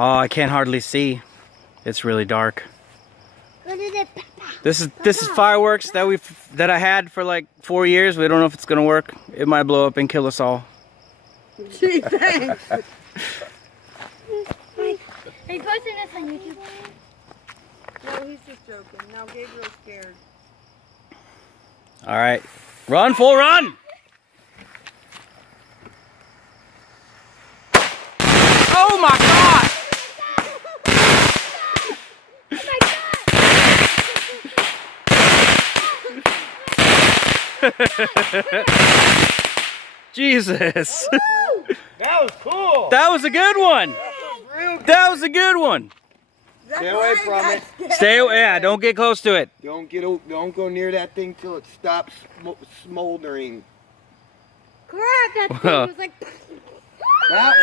Oh, I can't hardly see. It's really dark. This is fireworks that I had for like 4 years. We don't know if it's gonna work. It might blow up and kill us all. Gee, thanks. Are you posting this on YouTube? No, he's just joking. Now Gabriel's scared. All right, run, full run. Oh my God! Jesus. That was cool. That was a good one. That was a good one. Stay away from it. Stay away. Yeah, don't get close to it. Don't go near that thing till it stops smoldering. Crap, that thing was like... That